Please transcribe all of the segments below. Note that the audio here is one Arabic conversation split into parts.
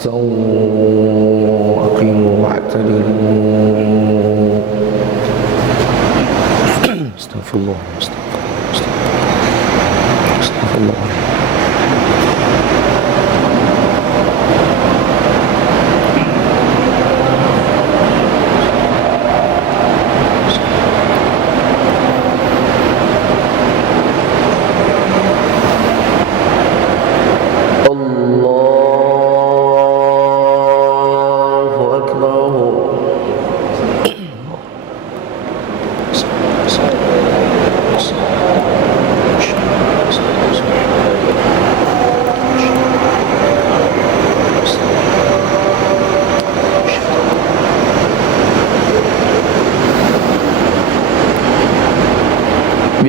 استووا أقيموا واعتدلوا. استغفر الله استغفر الله.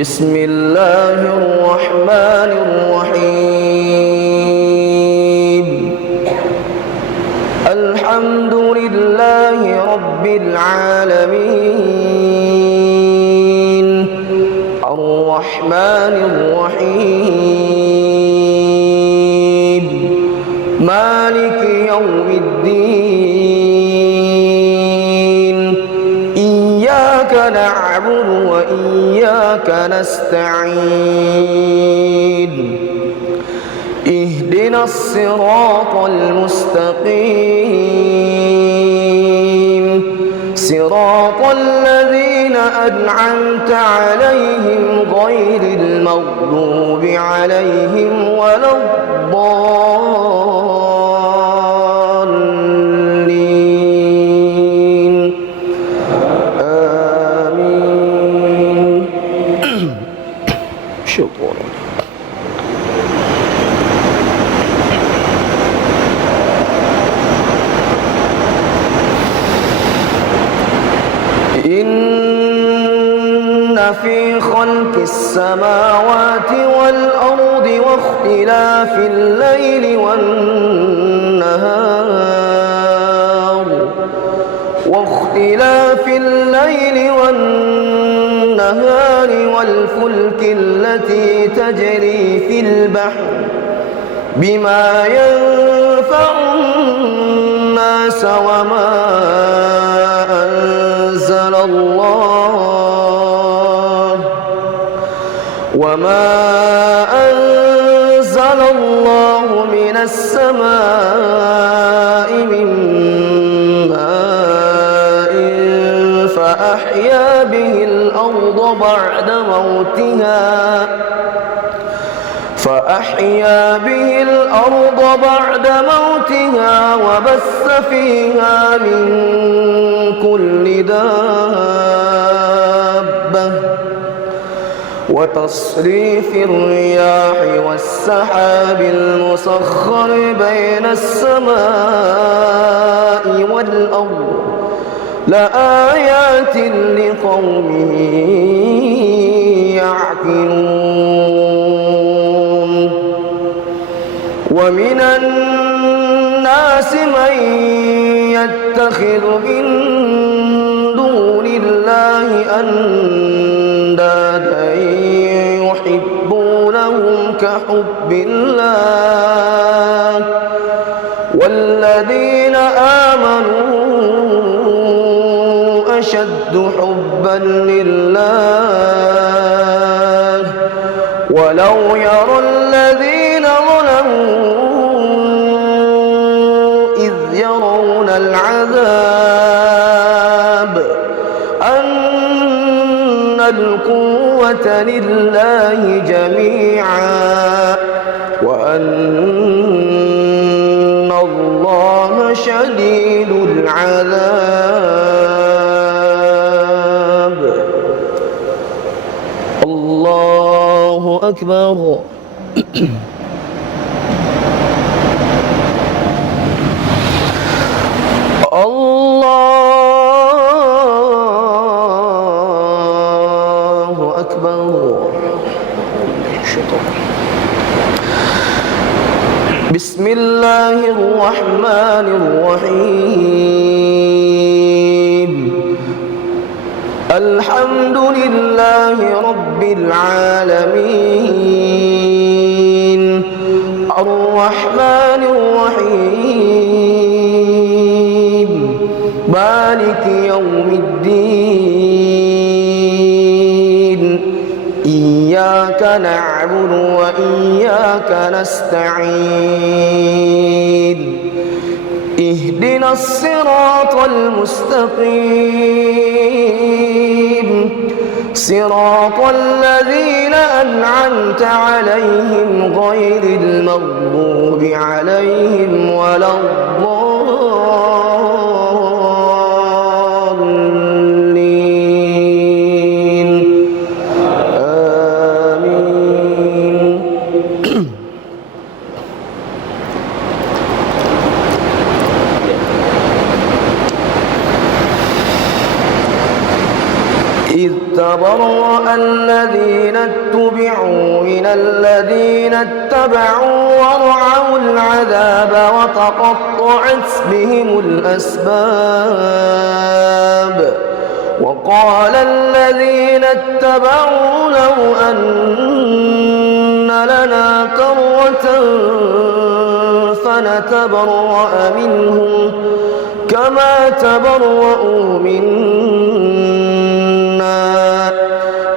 بسم الله الرحمن الرحيم. الحمد لله رب العالمين الرحمن الرحيم مالك يوم الدين. إياك نعبد وإياك نستعين. اهدنا الصراط المستقيم صراط الذين أنعمت عليهم غير المغضوب عليهم ولا الضالين. آمين. شكرا. إن في خلق السماوات والأرض واختلاف الليل والنهار والفلك التي تجري في البحر بما ينفع الناس وما أنزل الله من السماء من ماء فأحيا به الأرض بعد موتها وبث فيها من كل دابة وتصريف الرياح والسحاب المسخر بين السماء والأرض لآيات لقوم يعقلون. ومن الناس من يتخذ من دون الله أندادا يحبونهم كحب الله والذين آمنوا أشد حبا لله ولو يرى الذين ظلموا إذ يرون العذاب أن القوة لله جميعا وأن الله شديد العذاب. الله أكبر. الله أكبر. بسم الله الرحمن الرحيم. الحمد لله رب العالمين الرحمن الرحيم مالك يوم الدين إياك نعبد وإياك نستعين اهدنا الصراط المستقيم صراط الذين أنعمت عليهم غير المغضوب عليهم ولا الضالين آمين. إذ تبرأ الذين اتبعوا من الذين اتبعوا ورعوا العذاب وتقطعت بهم الأسباب وقال الذين اتبعوا لو أن لنا كرة فنتبرأ منهم كما تبرؤوا منا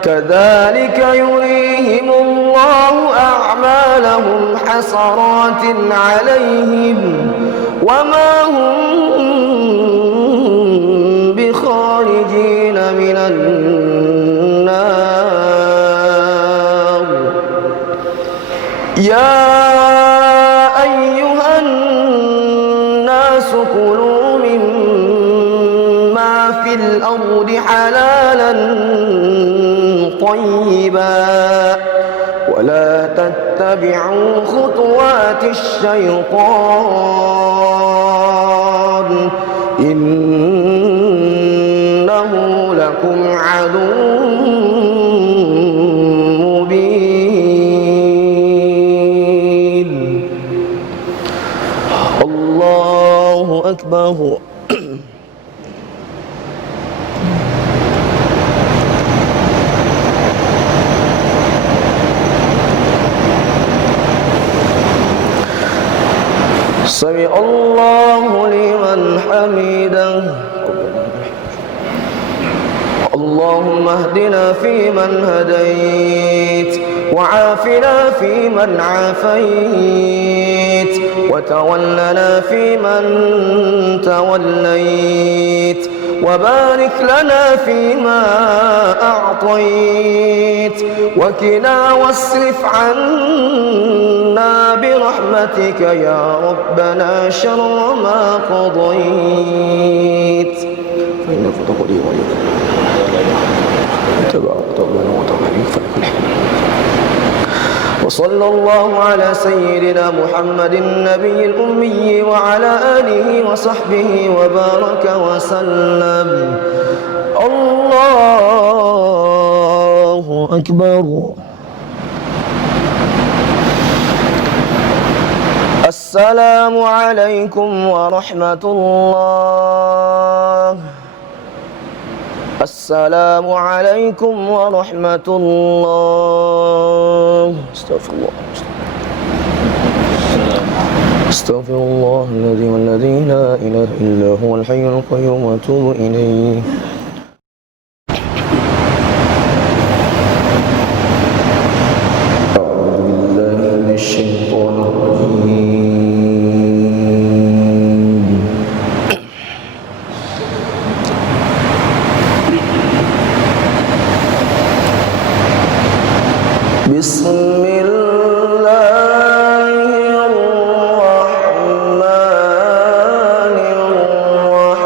كذلك يريهم الله أعمالهم حسرات عليهم وما هم بخارجين من النار. يا أيها الناس كلوا مما في الأرض حلالا طيبا ولا تتبعوا خطوات الشيطان إنه لكم عدو مبين. الله أكبر. سمع الله لمن حمده. اللهم اهدنا فيمن هديت وعافنا فيمن عافيت وتولنا فيمن توليت وبارك لنا فيما أعطيت وقنا واصرف عنا برحمتك يا ربنا شر ما قضيت فإنك تقضي ويقضى تبارك ربنا وتعالى فلك الحمد. وصلى الله على سيدنا محمد النبي الأمي وعلى آله وصحبه وبارك وسلم. الله أكبر. السلام عليكم ورحمة الله. السلام عليكم ورحمة الله. استغفر الله. استغفر الله الذي والذي لا إله إلا هو الحي القيوم وأتوب إليه. أعوذ بالله من الشيطان الرجيم. بسم الله الرحمن الرحيم.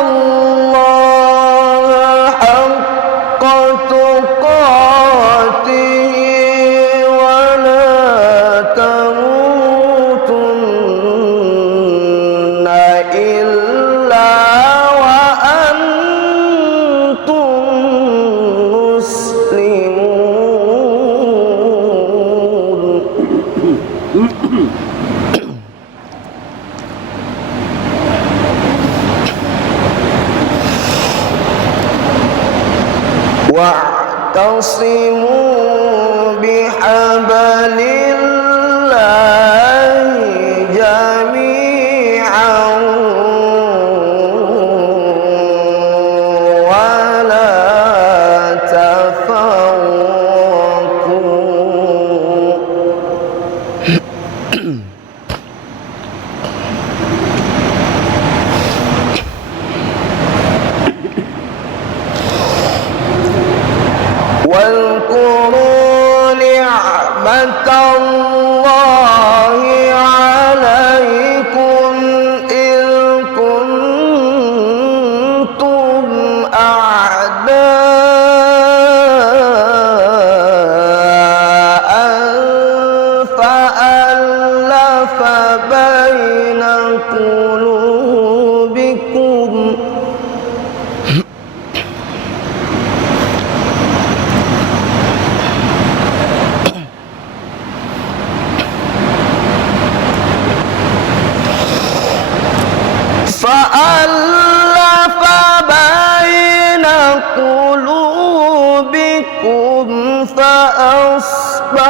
الله حق تقاته ولا تموتن إلا وأنتم مسلمون. واعتصموا بحبل الله جميعا ولا تفرقوا. واذكروا نعمة الله عليكم إذ كنتم أعداء فألف بين قلوبكم فأصبحتم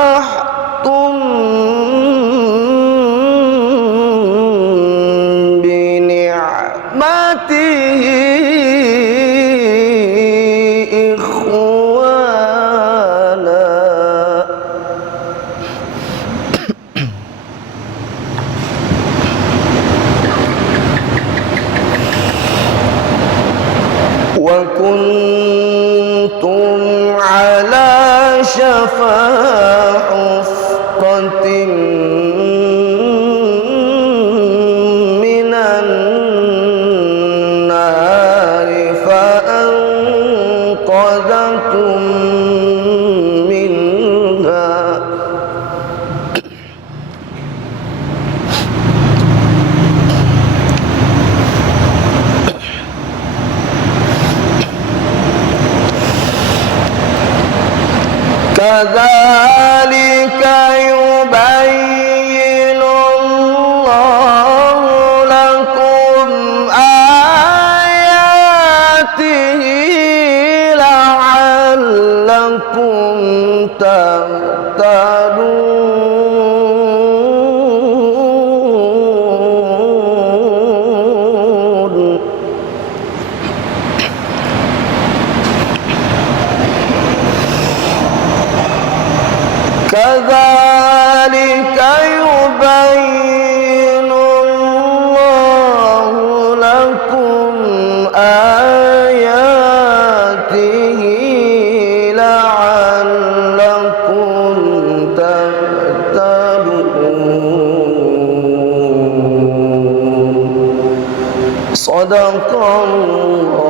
بنعمته إخوانا. وكنتم على شفا حفرة من النار فأنقذكم منها. كذلك يبين الله لكم آياته لعلكم تهتدون. كذلك يبين الله لكم آياته لعلكم تهتدون. صدق الله.